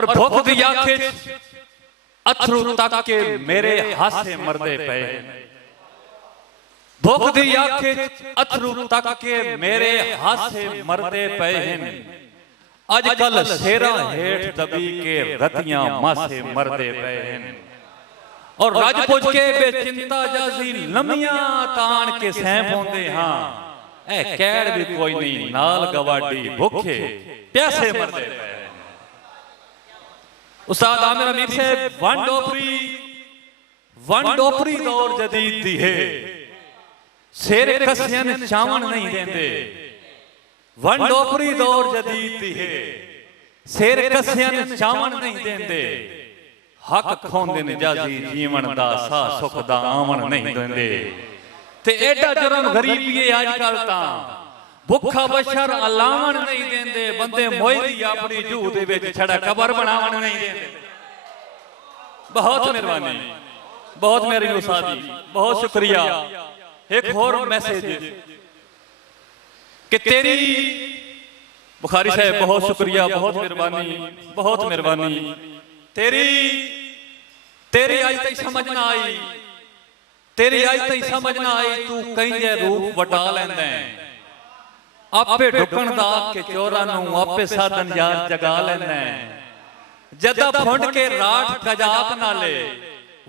और भुख दी आखे अथरू तक के मेरे हासे मरदे पे, भुख दी आखे अथरू तक के मेरे हासे मरदे पे हैं। अजकल शेरा हेठ दबी के रतियां मासे मरदे पे हैं। और रज पुज के बेचिंता जाजी लमियां तान के सैं पोंदे हां। ए कैड़ भी कोई नहीं नाल गवाडी भुखे प्यासे मरदे पे। उस्ताद आमिर अमीर साहब वन डोपरी दौर जदीद दी है, शेरे कसियन चावण नहीं देंदे। वन डोपरी दौर जदीद दी है, शेरे कसियन चावण नहीं देंदे। हक खोंदे ने जाजी जीवन दा सा सुख दा आवन नहीं देंदे। ते एडा जुर्म गरीबी है आजकल तां भुखा बशर अलावण नहीं देंदे। बंदे मोई अपनी जूह दे विच छड़ा कबर बनावण नहीं देंदे। बहुत मेहरबानी, बहुत मेरी उस्तादी, बहुत शुक्रिया। एक और मैसेज कि तेरी बुखारी साहब बहुत शुक्रिया, बहुत मेहरबानी, बहुत मेहरबानी। तेरी आज तक समझ ना आई, तेरी आज तक समझ ना आई। तू कहीं रूप वटा लैंदा है, आपे ढुकण दा के चोरा नू आपे साधन यार जगा लैंदा है। जदा फुंड के राठ कजाक नाले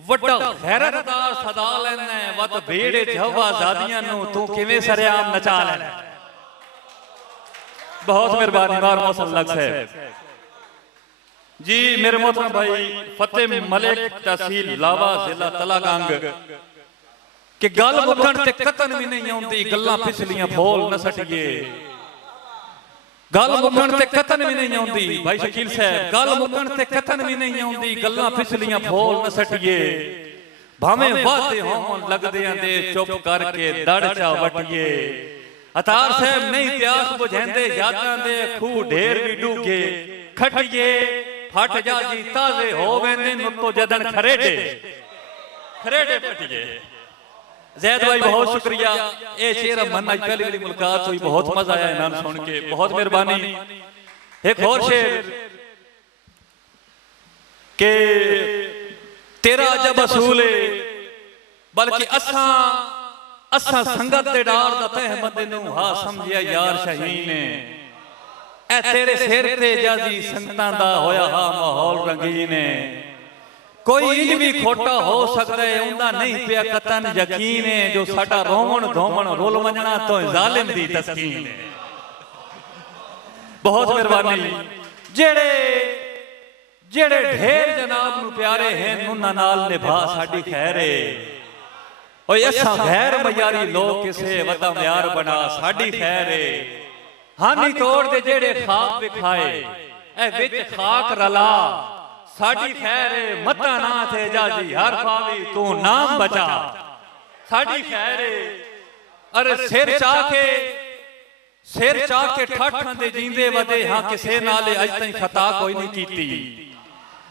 वड्डा गैरतदार सदा लैंदा है। वत बेड़े जवा जादियां नू तू किवें सरेआम नचा लैंदा है। बहुत मेहरबानी बार मौसम लग साहब जी। मेरे मोहतरम भाई फतेह मलिक तहसील लावा जिला तलागंग कि गल मुकण ते कतन भी नहीं आउंदी, गल्लां फिसलियां फोल न सटिए। गल मुकण ते कतन भी नहीं आउंदी भाई शकील साहब, गल मुकण ते कतन भी नहीं आउंदी, गल्लां फिसलियां फोल न सटिए। भावें वादे होवन लगदियां दे चुप करके दड़ चा वटिए। अतार साहब नहीं प्यास बुझेंदे यादां दे खूह ढेर भी डूगे खटिए। फट जाजी ताजे हो वेंदे नुतो जदन खरेडे खरेडे पटिए। जैद भाई बहुत शुक्रिया। ये शेर मन आज पहली वाली मुलाकात हुई, बहुत मजा आया इनाम सुन के, बहुत मेहरबानी। एक और शेर के तेरा जब असूल बल्कि असा संगत दे डार दा तह बंदे नू हा समझिया यार शहीन ने। ए तेरे सिर ते जाजी संगतां दा होया हा माहौल रंगीन है। कोई इंज भी खोटा हो सकता है उंदा नहीं पिया कतन यकीन है। जो साडा रोवण धोवण रोल वंजना तो जालिम दी तस्कीन है। बहुत मेहरबानी। जेड़े जेड़े ढेर जनाब नू प्यारे हैं उन्हां नाल निभा साडी खैर है। ओए असा गैर मयारी लोग किसे वदा म्यार बना साडी खैर है। हानी तोड़ दे जेड़े खाक विखाए ए विच खाक रला साडी खैर है। मता ना थे जाजी हर पावी तू नाम बचा साडी खैर है। अरे सिर चाके ठठां दे जींदे वदे हां किसे नाले अज तई खता कोई नहीं कीती।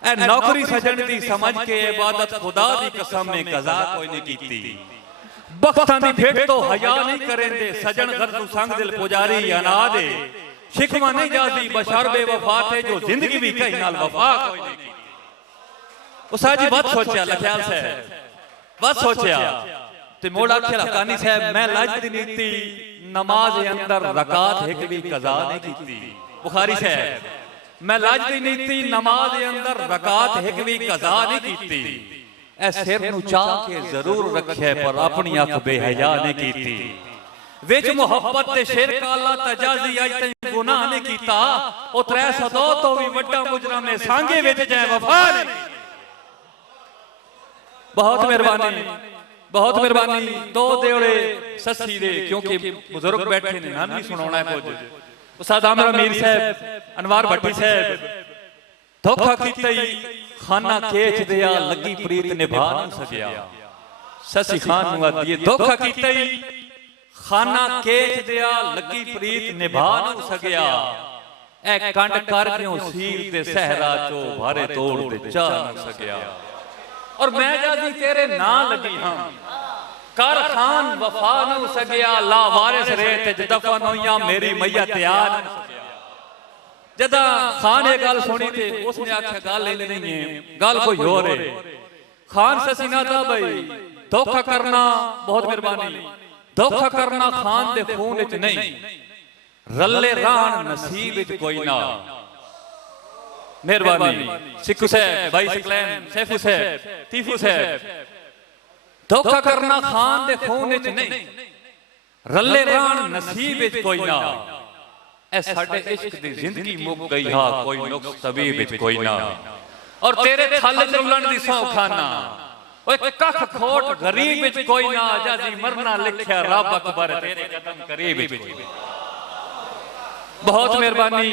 ए नौकरी सजन दी समझ के इबादत खुदा दी कसम में कज़ा कोई नहीं कीती। बख्तां दी भेट तो हया नहीं करेंदे सजन घर तू संग दिल पुजारी अनाद शिकवा नहीं जाती बशर बेवफा थे जो जिंदगी भी कहीं नाल वफा कोई नहीं की। उसा जी बहुत सोचा लख्याल साहब बहुत सोचा ते मोड़ा आखिर हकानी साहब मैं लाज दी नीति नमाज अंदर रकात एक भी कज़ा नहीं कीती। बुखारी साहब मैं लाज दी नीति नमाज अंदर रकात एक भी कज़ा नहीं कीती। ए सिर नू चाह के जरूर रखे पर अपनी अख बेहया नहीं कीती। विच मुहब्बत ते शिरक अल्लाह तजाजी अज तई गुनाह नहीं कीता। ओ 302 तो भी वड्डा मुजरम है सांगे विच जै वफा नहीं। बहुत मेहरबानी, बहुत मेहरबानी। दो देवड़े सस्सी दे क्योंकि बुजुर्ग बैठे ने नाम भी सुनाना है कुछ। उस्ताद आमिर अमीर साहब अनवार भट्टी साहब धोखा कीतई खाना केच दिया लगी प्रीत निभा न सकिया। ससी खान नू आदी धोखा कीतई खाना केच दिया लगी प्रीत निभा न सकिया। ए कंड कर क्यों सील ते सहरा चो भारे तोड़ ते चा न सकिया। और मैं जादी तेरे ना लगी हां कर खान वफा न सकिया। ला वारिस रेत च दफन होइया मेरी मैया तैयार न सकिया। जदा खान ये गल सुनी थे उसने आख्या गल नहीं है, गल कोई और है। खान से सीनाता भाई धोखा करना बहुत मेहरबानी, धोखा करना खान दे खून विच नहीं, रले रान नसीब विच कोई ना। मेहरबानी सिक्कू साहब, भाई सकलैन, सैफू साहब, तीफू साहब, धोखा करना खान दे खून विच नहीं, रले रान नसीब विच कोई ना। ए साडे इश्क दी जिंदगी मुक गई हा, कोई नुक्स तबीब विच कोई ना। और तेरे थल चुलन दी सौ खाना, ओए कख खोट गरीब विच कोई ना, जाजी मरना लिखया रब अकबर, तेरे कदम करीब विच कोई। बहुत मेहरबानी।